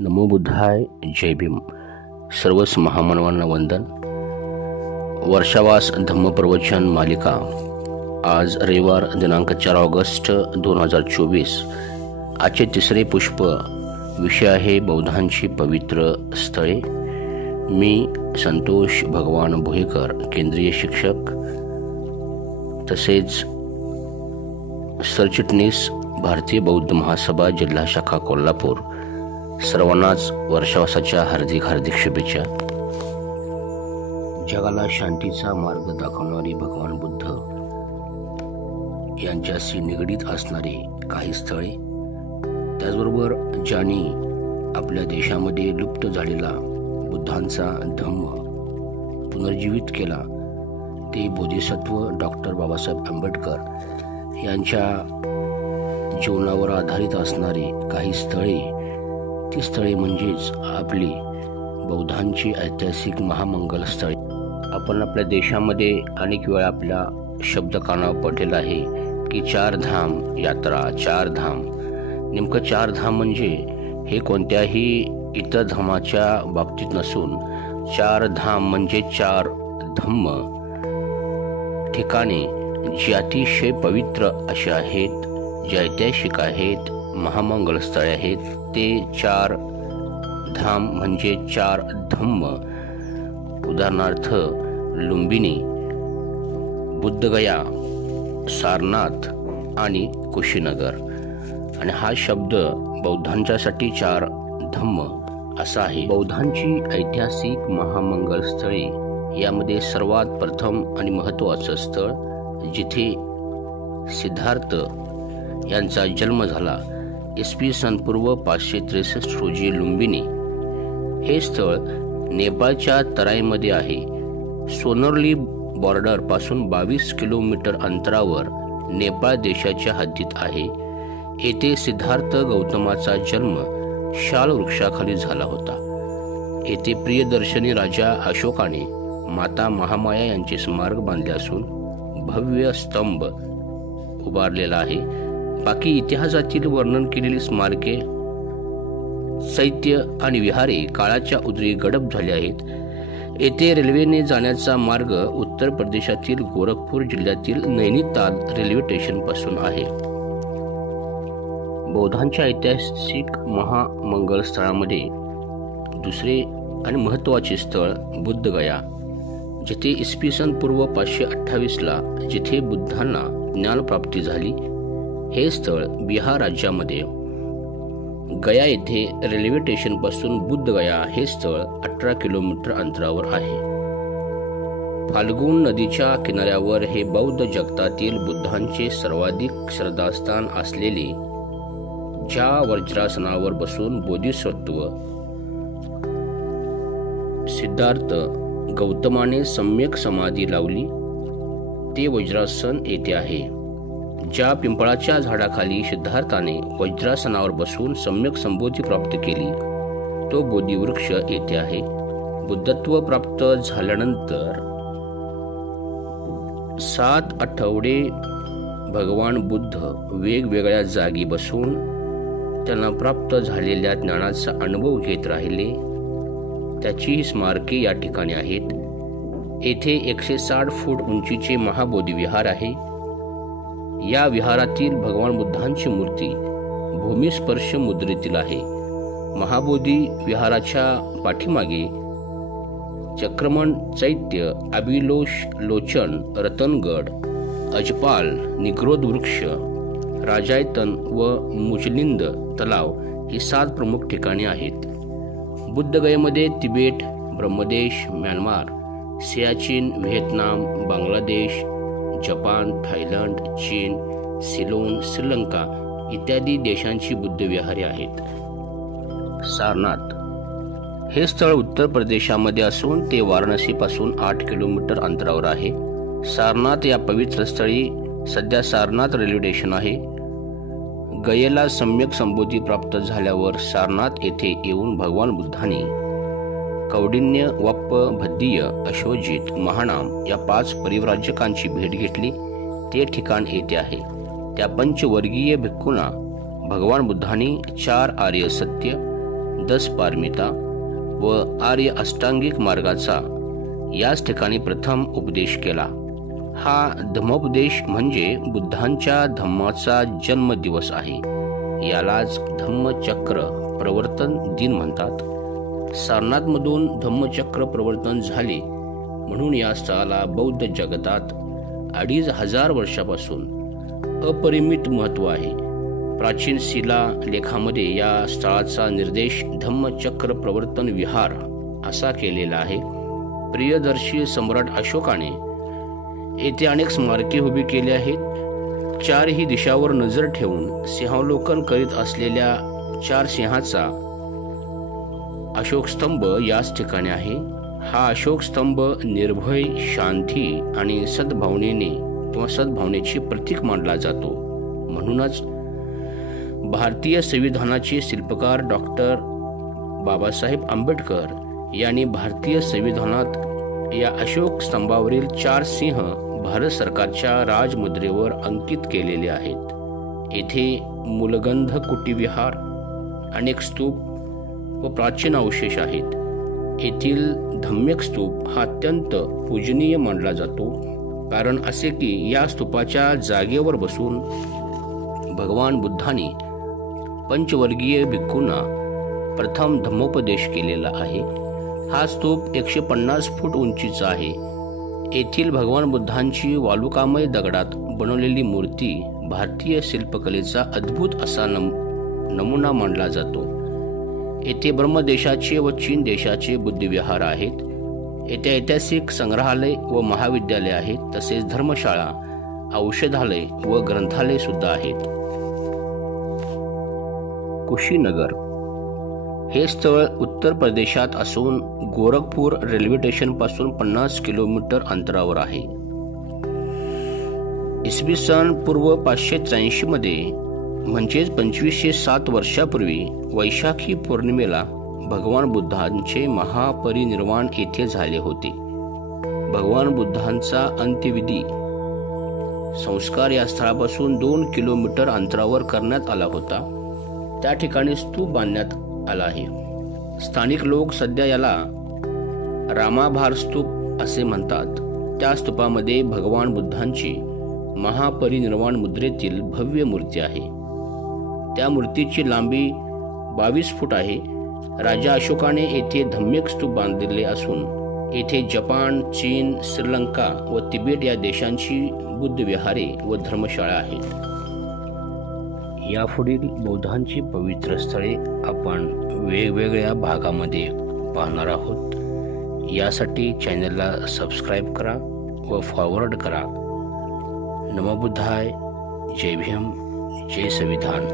नमो बुद्धाय, जय भीम. सर्वच महामानवांना वंदन. वर्षावास धम्मप्रवचन मालिका. आज रविवार दिनांक 4 ऑगस्ट 2024. आजचे तिसरे पुष्प. विषय आहे बौद्धांची पवित्र स्थळे. मी संतोष भगवान भोईकर, केंद्रीय शिक्षक तसेच सरचिटणीस, भारतीय बौद्ध महासभा, जिल्हा शाखा कोल्हापूर. सर्वांनाच वर्षावासाच्या हार्दिक शुभेच्छा. जगाला शांतीचा मार्ग दाखवणारी भगवान बुद्ध यांच्याशी निगडीत असणारी काही स्थळे, त्याचबरोबर ज्यांनी आपल्या देशामध्ये लुप्त झालेला बुद्धांचा धम्म पुनर्जीवित केला, ते बोधिसत्व डॉक्टर बाबासाहेब आंबेडकर यांच्या जीवनावर आधारित असणारी काही स्थळे. ती स्थळे म्हणजेच आपली बौद्धांची ऐतिहासिक महामंगल स्थळे. आपण आपल्या देशामध्ये अनेक वेळा आपल्या शब्द कानावर पडलेला आहे की 4 धाम यात्रा. 4 धाम, नेमकं 4 धाम म्हणजे हे कोणत्याही इतर धर्माच्या बाबतीत नसून 4 धाम म्हणजे 4 धम्म ठिकाणे जी अतिशय पवित्र अशी आहेत, जे ऐतिहासिक आहेत, महामंगल स्थळे आहेत. ते 4 धाम म्हणजे 4 धम्म. उदाहरणार्थ लुंबिनी, बुद्धगया, सारनाथ आणि कुशीनगर. आणि हा शब्द बौद्धांच्यासाठी 4 धम्म असा आहे. बौद्धांची ऐतिहासिक महामंगल स्थळे यामध्ये सर्वात प्रथम आणि महत्त्वाचं स्थळ जिथे सिद्धार्थ यांचा जन्म झाला, इसवी सन पूर्व 563 रोजी लुंबिनी. हे स्थळ नेपाळच्या तराईमध्ये आहे. सोनर्ली बॉर्डर पासून 22 किलोमीटर अंतरावर नेपाळ देशाच्या हद्दीत आहे. येथे सिद्धार्थ गौतमाचा जन्म शाल वृक्षाखाली झाला होता. येथे प्रियदर्शनी राजा अशोकाने माता महामाया यांचे स्मारक बांधले असून भव्य स्तंभ उभारलेला आहे. बाकी इतिहासातील वर्णन केलेली स्मारके, चैत्य आणि विहारे काळाच्या उदरी गडप झाले आहेत. येथे रेल्वेने जाण्याचा मार्ग उत्तर प्रदेशातील गोरखपूर जिल्ह्यातील नैनिताल रेल्वे स्टेशन पासून आहे. बौद्धांच्या ऐतिहासिक महामंगल स्थळामध्ये दुसरे आणि महत्त्वाचे स्थळ बुद्धगया, जिथे इसवी सन पूर्व 528 जिथे बुद्धांना ज्ञानप्राप्ती झाली. हे स्थळ बिहार राज्यामध्ये गया येथे रेल्वे स्टेशन पासून बुद्धगया हे स्थळ 18 किलोमीटर अंतरावर आहे. फाल्गुन नदीच्या किनाऱ्यावर हे बौद्ध जगतातील बुद्धांचे सर्वाधिक श्रद्धास्थान असलेले, ज्या वज्रासनावर बसून बोधिसत्व सिद्धार्थ गौतमाने सम्यक समाधी लावली, ते वज्रासन येथे आहे. ज्या पिंपळाच्या झाडाखाली सिद्धार्थाने वज्रासनावर बसून सम्यक संबोधी प्राप्त केली, तो बोधिवृक्ष येथे आहे. बुद्धत्व प्राप्त झाल्यानंतर 7 आठवडे भगवान बुद्ध वेगवेगळ्या जागी बसून त्यांना प्राप्त झालेल्या ज्ञानाचा अनुभव घेत राहिले. त्याची स्मारके या ठिकाणी आहेत. येथे 160 फूट उंचीचे महाबोधी विहार आहे. या विहारातील भगवान बुद्धांची मूर्ती भूमिस्पर्श मुद्रेतील आहे. महाबोधी विहाराच्या पाठीमागे चक्रमण, चैत्य, अभिलोष लोचन, रतनगड, अजपाल, निग्रोध वृक्ष, राजायतन व मुचलिंद तलाव ही 7 प्रमुख ठिकाणे आहेत. बुद्धगयेमध्ये Tibet, Brahmadesh, Myanmar, Siachen, Vietnam, Bangladesh, Japan, Thailand, चीन, सिलोन, श्रीलंका इत्यादी देशांची बुद्ध विहारे आहेत. सारनाथ हे स्थळ उत्तर प्रदेशामध्ये असून ते वाराणसीपासून 8 किलोमीटर अंतरावर आहे. सारनाथ या पवित्र स्थळी सध्या सारनाथ रेल्वे स्टेशन आहे. गयेला सम्यक संबोधी प्राप्त झाल्यावर सारनाथ येथे येऊन भगवान बुद्धांनी कौंडिन्य, वप्प, भद्दीय, अश्वजित, महानाम या 5 परिव्राजकांची भेट घेतली. ते ठिकाण येथे आहे. त्या पंचवर्गीय भिक्खूंना भगवान बुद्धांनी 4 आर्य सत्य, 10 पारमिता व आर्य अष्टांगिक मार्गाचा याच ठिकाणी प्रथम उपदेश केला। हा धम्मोपदेश म्हणजे बुद्धांच्या धम्माचा जन्मदिवस आहे। यालाच धम्मचक्र प्रवर्तन दिन म्हणतात। सारनाथमधून धम्मचक्र प्रवर्तन झाले म्हणून या स्थळाला बौद्ध जगतात 2500 वर्षापासून अपरिमित महत्त्व आहे। प्राचीन शिला लेखामध्ये या स्थळाचा निर्देश धम्मचक्र प्रवर्तन विहार असा केलेला आहे। प्रियदर्शी सम्राट अशोकाने येथे अनेक स्मारके उभी केली आहेत। चारही दिशावर नजर ठेवून सिंहावलोकन करीत असलेल्या 4 सिंहाचा अशोक स्तंभ याच ठिकाणी आहे। हा अशोक स्तंभ निर्भय, शांती आणि सद्भावनेची प्रतीक मानला जातो। म्हणूनच भारतीय संविधानाचे शिल्पकार डॉक्टर बाबासाहेब आंबेडकर यांनी भारतीय संविधानात या अशोक स्तंभावरील 4 सिंह भारत सरकारच्या राजमुद्रेवर अंकित केलेले आहेत। येथे मूलगंध कुटीविहार, अनेक स्तूप व प्राचीन अवशेष आहेत। येथील धम्मिक स्तूप हा अत्यंत पूजनीय मानला जातो, कारण असे की या स्तूपाच्या जागेवर बसून भगवान बुद्धांनी पंचवर्गीय भिक्खूंना प्रथम धम्मोपदेश केलेला आहे। हा स्तूप 150 फूट उंचीचा आहे। येथील भगवान बुद्धांची वालुकामय दगडात बनवलेली मूर्ती भारतीय शिल्पकलेचा अद्भुत असा नमुना मानला जातो। येथे ब्रह्मदेशाचे व चीन देशाचे बुद्धविहार आहेत। येथे ऐतिहासिक संग्रहालय व महाविद्यालय आहेत, तसेच धर्मशाळा, औषधालय व ग्रंथालय सुद्धा आहेत। कुशीनगर हे स्थळ उत्तर प्रदेशात असून गोरखपूर रेल्वे स्टेशन पासून 50 किलोमीटर अंतरावर आहे। इसवी सन पूर्व 583 मध्ये म्हणजेच 2507 वर्षापूर्वी वैशाखी पौर्णिमेला भगवान बुद्धांचे महापरिनिर्वाण येथे झाले होते। भगवान बुद्धांचा अंत्यविधी संस्कार या स्थळापासून 2 किलोमीटर अंतरावर करण्यात आला होता। त्या ठिकाणी स्तूप बांधण्यात आला आहे। स्थानिक लोक सध्या याला रामाभार स्तूप असे म्हणतात। त्या स्तूपामध्ये भगवान बुद्धांची महापरिनिर्वाण मुद्रेतील भव्य मूर्ती आहे। त्या मूर्तीची लांबी 22 फूट आहे। राजा अशोकाने येथे धम्मिक स्तूप बांधलेले असून येथे जपान, चीन, श्रीलंका व तिबेट या देशांची बुद्ध विहारे व धर्मशाळा आहेत। यापुढील बौद्धांची पवित्र स्थळे आपण वेगवेगळ्या भागामध्ये पाहणार आहोत। यासाठी चॅनलला सबस्क्राईब करा व फॉरवर्ड करा। नमो बुद्धाय, जय भीम, जय संविधान।